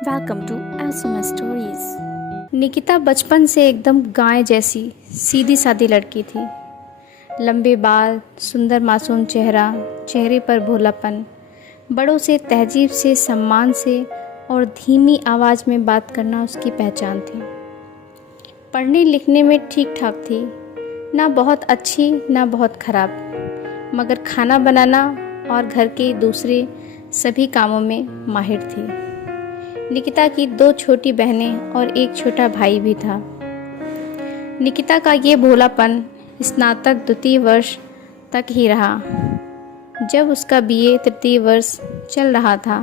Welcome to SMS stories. Nikita बचपन से एकदम गाय जैसी सीधी सादी लड़की थी। लंबे बाल, सुंदर मासूम चेहरा, चेहरे पर भोलापन, बड़ों से तहजीब से, सम्मान से और धीमी आवाज़ में बात करना उसकी पहचान थी। पढ़ने लिखने में ठीक ठाक थी, ना बहुत अच्छी ना बहुत खराब, मगर खाना बनाना और घर के दूसरे सभी कामों में माहिर थी। निकिता की 2 छोटी बहनें और एक छोटा भाई भी था। निकिता का ये भोलापन स्नातक द्वितीय वर्ष तक ही रहा। जब उसका बीए तृतीय वर्ष चल रहा था,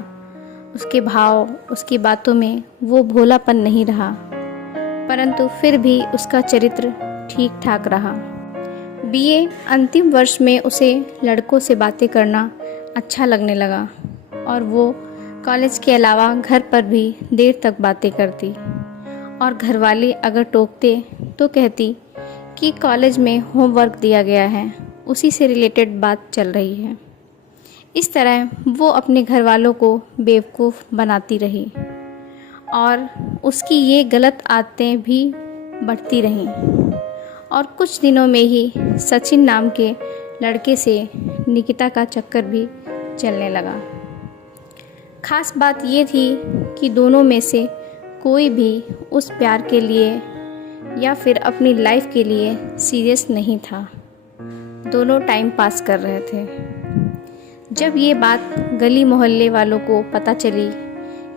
उसके भाव, उसकी बातों में वो भोलापन नहीं रहा, परंतु फिर भी उसका चरित्र ठीक ठाक रहा। बीए अंतिम वर्ष में उसे लड़कों से बातें करना अच्छा लगने लगा और वो कॉलेज के अलावा घर पर भी देर तक बातें करती और घरवाले अगर टोकते तो कहती कि कॉलेज में होमवर्क दिया गया है, उसी से रिलेटेड बात चल रही है। इस तरह वो अपने घर वालों को बेवकूफ़ बनाती रही और उसकी ये गलत आदतें भी बढ़ती रहीं और कुछ दिनों में ही सचिन नाम के लड़के से निकिता का चक्कर भी चलने लगा। खास बात ये थी कि दोनों में से कोई भी उस प्यार के लिए या फिर अपनी लाइफ के लिए सीरियस नहीं था। दोनों टाइम पास कर रहे थे। जब ये बात गली मोहल्ले वालों को पता चली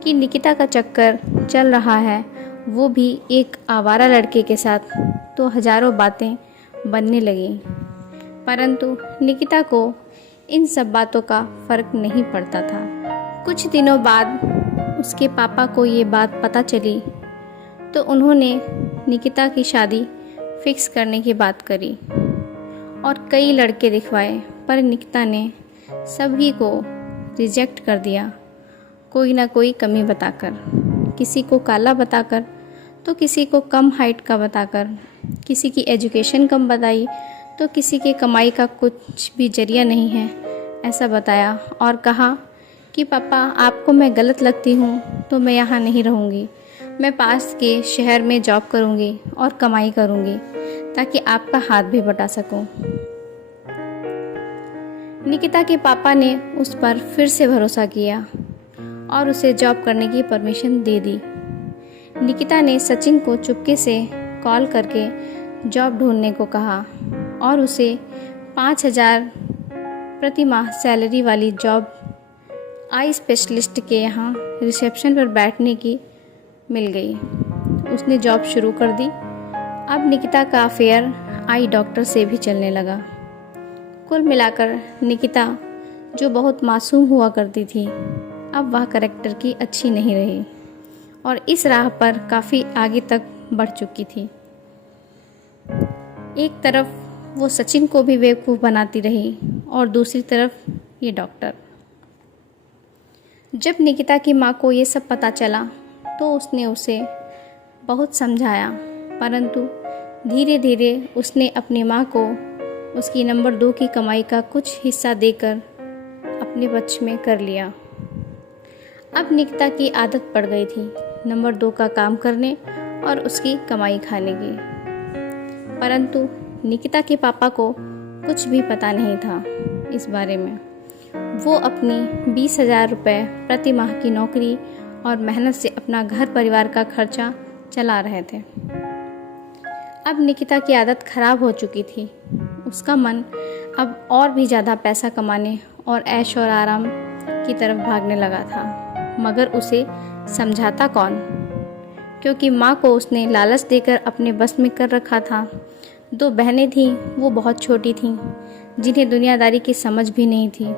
कि निकिता का चक्कर चल रहा है, वो भी एक आवारा लड़के के साथ, तो हजारों बातें बनने लगीं। परंतु निकिता को इन सब बातों का फ़र्क नहीं पड़ता था। कुछ दिनों बाद उसके पापा को ये बात पता चली तो उन्होंने निकिता की शादी फिक्स करने की बात करी और कई लड़के दिखवाए, पर निकिता ने सभी को रिजेक्ट कर दिया। कोई ना कोई कमी बताकर, किसी को काला बताकर तो किसी को कम हाइट का बताकर, किसी की एजुकेशन कम बताई तो किसी के कमाई का कुछ भी जरिया नहीं है ऐसा बताया और कहा कि पापा, आपको मैं गलत लगती हूँ तो मैं यहाँ नहीं रहूँगी, मैं पास के शहर में जॉब करूँगी और कमाई करूँगी ताकि आपका हाथ भी बटा सकूँ। निकिता के पापा ने उस पर फिर से भरोसा किया और उसे जॉब करने की परमिशन दे दी। निकिता ने सचिन को चुपके से कॉल करके जॉब ढूंढने को कहा और उसे 5,000 प्रति माह सैलरी वाली जॉब आई स्पेशलिस्ट के यहाँ रिसेप्शन पर बैठने की मिल गई। उसने जॉब शुरू कर दी। अब निकिता का अफेयर आई डॉक्टर से भी चलने लगा। कुल मिलाकर निकिता, जो बहुत मासूम हुआ करती थी, अब वह कैरेक्टर की अच्छी नहीं रही और इस राह पर काफ़ी आगे तक बढ़ चुकी थी। एक तरफ वो सचिन को भी बेवकूफ़ बनाती रही और दूसरी तरफ ये डॉक्टर। जब निकिता की माँ को ये सब पता चला तो उसने उसे बहुत समझाया, परंतु धीरे धीरे उसने अपनी माँ को उसकी नंबर 2 की कमाई का कुछ हिस्सा देकर अपने पक्ष में कर लिया। अब निकिता की आदत पड़ गई थी नंबर 2 का काम करने और उसकी कमाई खाने की, परंतु निकिता के पापा को कुछ भी पता नहीं था इस बारे में। वो अपनी 20,000 रुपये प्रति माह की नौकरी और मेहनत से अपना घर परिवार का खर्चा चला रहे थे। अब निकिता की आदत खराब हो चुकी थी। उसका मन अब और भी ज़्यादा पैसा कमाने और ऐश और आराम की तरफ भागने लगा था, मगर उसे समझाता कौन, क्योंकि माँ को उसने लालच देकर अपने बस में कर रखा था। 2 बहनें थीं, वो बहुत छोटी थीं, जिन्हें दुनियादारी की समझ भी नहीं थी,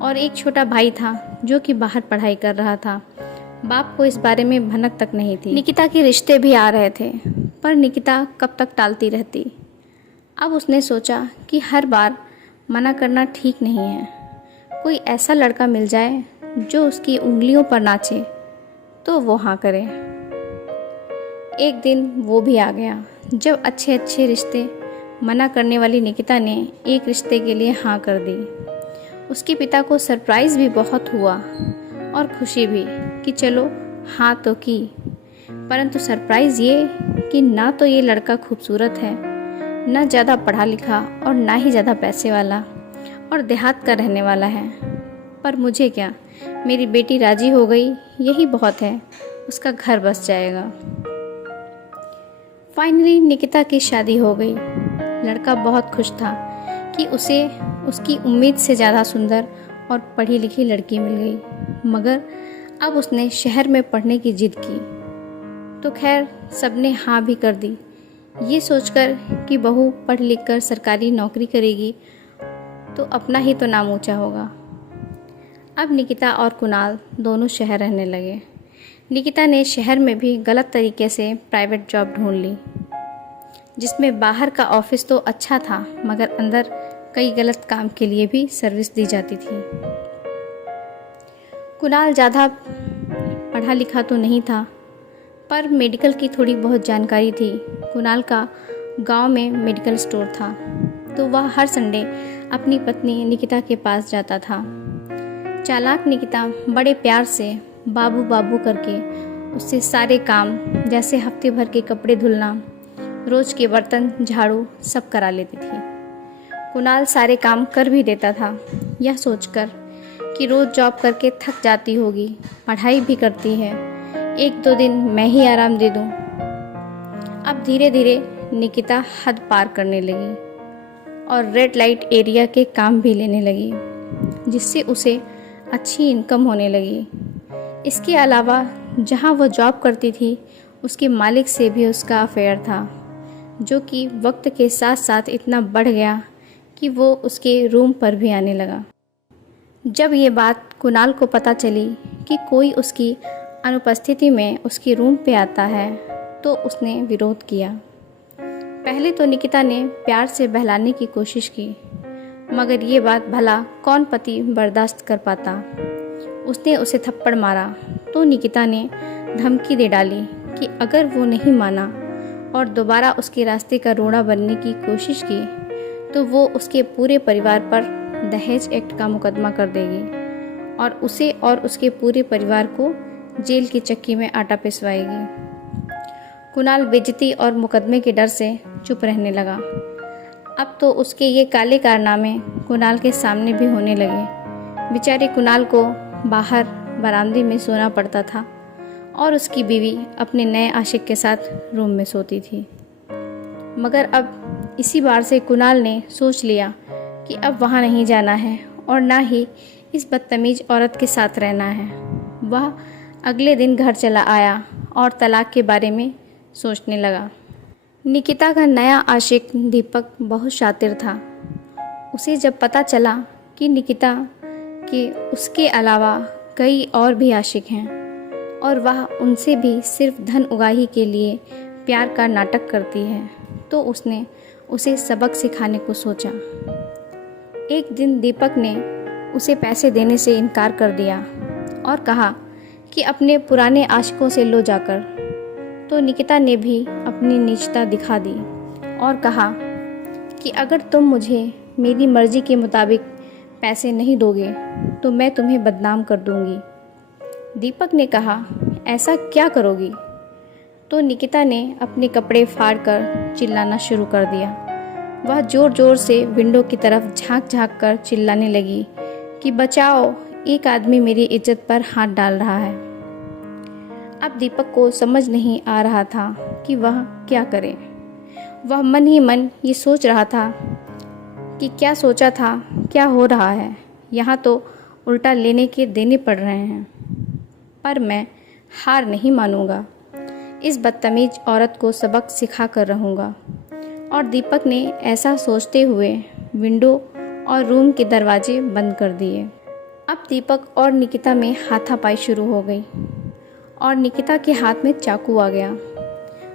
और एक छोटा भाई था जो कि बाहर पढ़ाई कर रहा था। बाप को इस बारे में भनक तक नहीं थी। निकिता के रिश्ते भी आ रहे थे, पर निकिता कब तक टालती रहती। अब उसने सोचा कि हर बार मना करना ठीक नहीं है। कोई ऐसा लड़का मिल जाए जो उसकी उंगलियों पर नाचे तो वो हाँ करे। एक दिन वो भी आ गया जब अच्छे अच्छे रिश्ते मना करने वाली निकिता ने एक रिश्ते के लिए हाँ कर दी। उसके पिता को सरप्राइज़ भी बहुत हुआ और खुशी भी कि चलो हाँ तो की, परंतु सरप्राइज़ ये कि ना तो ये लड़का खूबसूरत है, ना ज़्यादा पढ़ा लिखा और ना ही ज़्यादा पैसे वाला, और देहात का रहने वाला है। पर मुझे क्या, मेरी बेटी राजी हो गई, यही बहुत है, उसका घर बस जाएगा। फाइनली निकिता की शादी हो गई। लड़का बहुत खुश था कि उसे उसकी उम्मीद से ज़्यादा सुंदर और पढ़ी लिखी लड़की मिल गई। मगर अब उसने शहर में पढ़ने की जिद की तो खैर सबने हाँ भी कर दी, ये सोचकर कि बहू पढ़ लिख कर सरकारी नौकरी करेगी तो अपना ही तो नाम ऊंचा होगा। अब निकिता और कुणाल दोनों शहर रहने लगे। निकिता ने शहर में भी गलत तरीके से प्राइवेट जॉब ढूंढ ली, जिसमें बाहर का ऑफिस तो अच्छा था मगर अंदर कई गलत काम के लिए भी सर्विस दी जाती थी। कुणाल ज़्यादा पढ़ा लिखा तो नहीं था, पर मेडिकल की थोड़ी बहुत जानकारी थी। कुणाल का गांव में मेडिकल स्टोर था, तो वह हर संडे अपनी पत्नी निकिता के पास जाता था। चालाक निकिता बड़े प्यार से बाबू बाबू करके उससे सारे काम, जैसे हफ्ते भर के कपड़े धुलना, रोज़ के बर्तन झाड़ू सब करा लेती थी। कुणाल सारे काम कर भी देता था, यह सोचकर कि रोज़ जॉब करके थक जाती होगी, पढ़ाई भी करती है, एक दो दिन मैं ही आराम दे दूं। अब धीरे धीरे निकिता हद पार करने लगी और रेड लाइट एरिया के काम भी लेने लगी, जिससे उसे अच्छी इनकम होने लगी। इसके अलावा जहां वह जॉब करती थी उसके मालिक से भी उसका अफेयर था, जो कि वक्त के साथ साथ इतना बढ़ गया कि वो उसके रूम पर भी आने लगा। जब ये बात कुणाल को पता चली कि कोई उसकी अनुपस्थिति में उसके रूम पे आता है तो उसने विरोध किया। पहले तो निकिता ने प्यार से बहलाने की कोशिश की, मगर ये बात भला कौन पति बर्दाश्त कर पाता। उसने उसे थप्पड़ मारा तो निकिता ने धमकी दे डाली कि अगर वो नहीं माना और दोबारा उसके रास्ते का रोड़ा बनने की कोशिश की तो वो उसके पूरे परिवार पर दहेज एक्ट का मुकदमा कर देगी और उसे और उसके पूरे परिवार को जेल की चक्की में आटा पिसवाएगी। कुणाल बेइज्जती और मुकदमे के डर से चुप रहने लगा। अब तो उसके ये काले कारनामे कुणाल के सामने भी होने लगे। बेचारे कुणाल को बाहर बरामदे में सोना पड़ता था और उसकी बीवी अपने नए आशिक के साथ रूम में सोती थी। मगर अब इसी बार से कुणाल ने सोच लिया कि अब वहाँ नहीं जाना है और ना ही इस बदतमीज औरत के साथ रहना है। वह अगले दिन घर चला आया और तलाक के बारे में सोचने लगा। निकिता का नया आशिक दीपक बहुत शातिर था। उसे जब पता चला कि निकिता के उसके अलावा कई और भी आशिक हैं और वह उनसे भी सिर्फ धन उगाही के लिए प्यार का नाटक करती है, तो उसने उसे सबक सिखाने को सोचा। एक दिन दीपक ने उसे पैसे देने से इनकार कर दिया और कहा कि अपने पुराने आशिकों से लो जाकर। तो निकिता ने भी अपनी नीचता दिखा दी और कहा कि अगर तुम मुझे मेरी मर्जी के मुताबिक पैसे नहीं दोगे तो मैं तुम्हें बदनाम कर दूंगी। दीपक ने कहा, ऐसा क्या करोगी? तो निकिता ने अपने कपड़े फाड़कर चिल्लाना शुरू कर दिया। वह ज़ोर ज़ोर से विंडो की तरफ झांक झांक कर चिल्लाने लगी कि बचाओ, एक आदमी मेरी इज्जत पर हाथ डाल रहा है। अब दीपक को समझ नहीं आ रहा था कि वह क्या करे। वह मन ही मन ये सोच रहा था कि क्या सोचा था, क्या हो रहा है। यहाँ तो उल्टा लेने के देने पड़ रहे हैं, पर मैं हार नहीं मानूंगा। इस बदतमीज औरत को सबक सिखा कर रहूँगा। और दीपक ने ऐसा सोचते हुए विंडो और रूम के दरवाजे बंद कर दिए। अब दीपक और निकिता में हाथापाई शुरू हो गई और निकिता के हाथ में चाकू आ गया।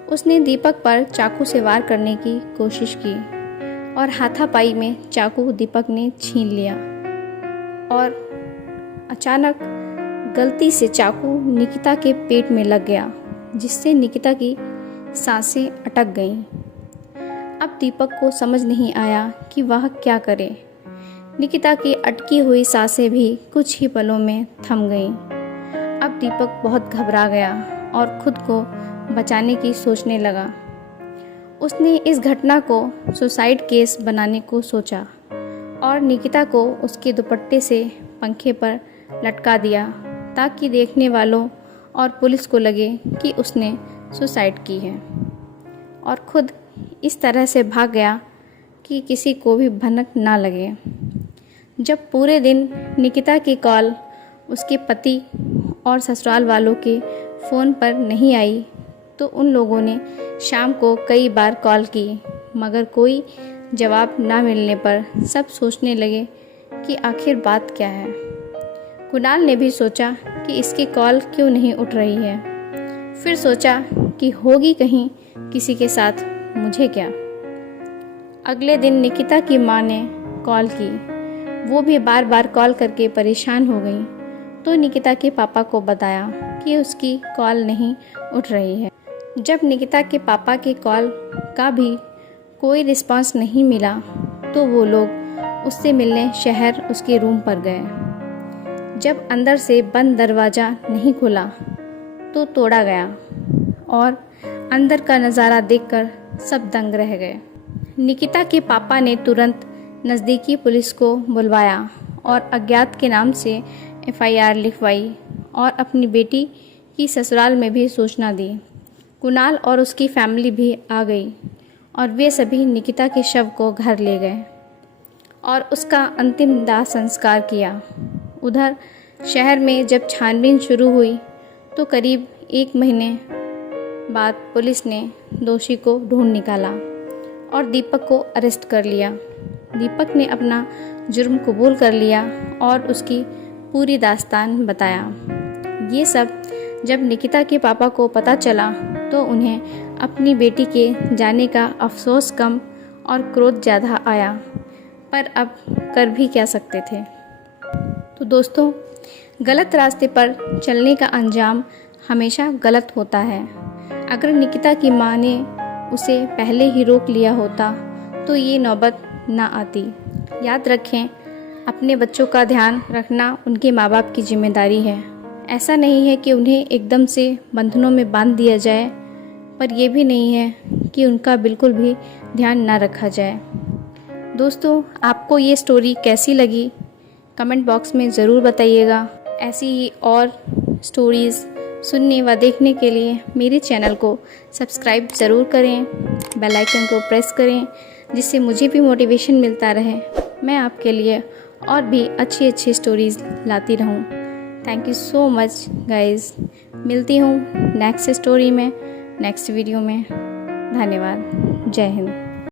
उसने दीपक पर चाकू से वार करने की कोशिश की और हाथापाई में चाकू दीपक ने छीन लिया और अचानक गलती से चाकू निकिता के पेट में लग गया, जिससे निकिता की सांसें अटक गईं। अब दीपक को समझ नहीं आया कि वह क्या करे। निकिता की अटकी हुई सांसें भी कुछ ही पलों में थम गईं। अब दीपक बहुत घबरा गया और खुद को बचाने की सोचने लगा। उसने इस घटना को सुसाइड केस बनाने को सोचा और निकिता को उसके दुपट्टे से पंखे पर लटका दिया ताकि देखने वालों और पुलिस को लगे कि उसने सुसाइड की है, और खुद इस तरह से भाग गया कि किसी को भी भनक ना लगे। जब पूरे दिन निकिता की कॉल उसके पति और ससुराल वालों के फ़ोन पर नहीं आई तो उन लोगों ने शाम को कई बार कॉल की, मगर कोई जवाब ना मिलने पर सब सोचने लगे कि आखिर बात क्या है। कुणाल ने भी सोचा कि इसकी कॉल क्यों नहीं उठ रही है। फिर सोचा कि होगी कहीं किसी के साथ, मुझे क्या। अगले दिन निकिता की माँ ने कॉल की। वो भी बार बार कॉल करके परेशान हो गई तो निकिता के पापा को बताया कि उसकी कॉल नहीं उठ रही है। जब निकिता के पापा की कॉल का भी कोई रिस्पांस नहीं मिला तो वो लोग उससे मिलने शहर उसके रूम पर गए। जब अंदर से बंद दरवाज़ा नहीं खुला तो तोड़ा गया और अंदर का नज़ारा देखकर सब दंग रह गए। निकिता के पापा ने तुरंत नज़दीकी पुलिस को बुलवाया और अज्ञात के नाम से FIR लिखवाई और अपनी बेटी की ससुराल में भी सूचना दी। कुणाल और उसकी फैमिली भी आ गई और वे सभी निकिता के शव को घर ले गए और उसका अंतिम दाह संस्कार किया। उधर शहर में जब छानबीन शुरू हुई तो करीब 1 महीने बाद पुलिस ने दोषी को ढूंढ निकाला और दीपक को अरेस्ट कर लिया। दीपक ने अपना जुर्म कबूल कर लिया और उसकी पूरी दास्तान बताया। ये सब जब निकिता के पापा को पता चला तो उन्हें अपनी बेटी के जाने का अफसोस कम और क्रोध ज़्यादा आया, पर अब कर भी क्या सकते थे। तो दोस्तों, गलत रास्ते पर चलने का अंजाम हमेशा गलत होता है। अगर निकिता की माँ ने उसे पहले ही रोक लिया होता तो ये नौबत ना आती। याद रखें, अपने बच्चों का ध्यान रखना उनके माँ बाप की जिम्मेदारी है। ऐसा नहीं है कि उन्हें एकदम से बंधनों में बांध दिया जाए, पर यह भी नहीं है कि उनका बिल्कुल भी ध्यान ना रखा जाए। दोस्तों, आपको ये स्टोरी कैसी लगी कमेंट बॉक्स में ज़रूर बताइएगा। ऐसी ही और स्टोरीज़ सुनने व देखने के लिए मेरे चैनल को सब्सक्राइब ज़रूर करें, बेल आइकन को प्रेस करें, जिससे मुझे भी मोटिवेशन मिलता रहे, मैं आपके लिए और भी अच्छी अच्छी स्टोरीज़ लाती रहूं। Thank you so much guys. मिलती हूँ नेक्स्ट स्टोरी में, नेक्स्ट वीडियो में। धन्यवाद। जय हिंद।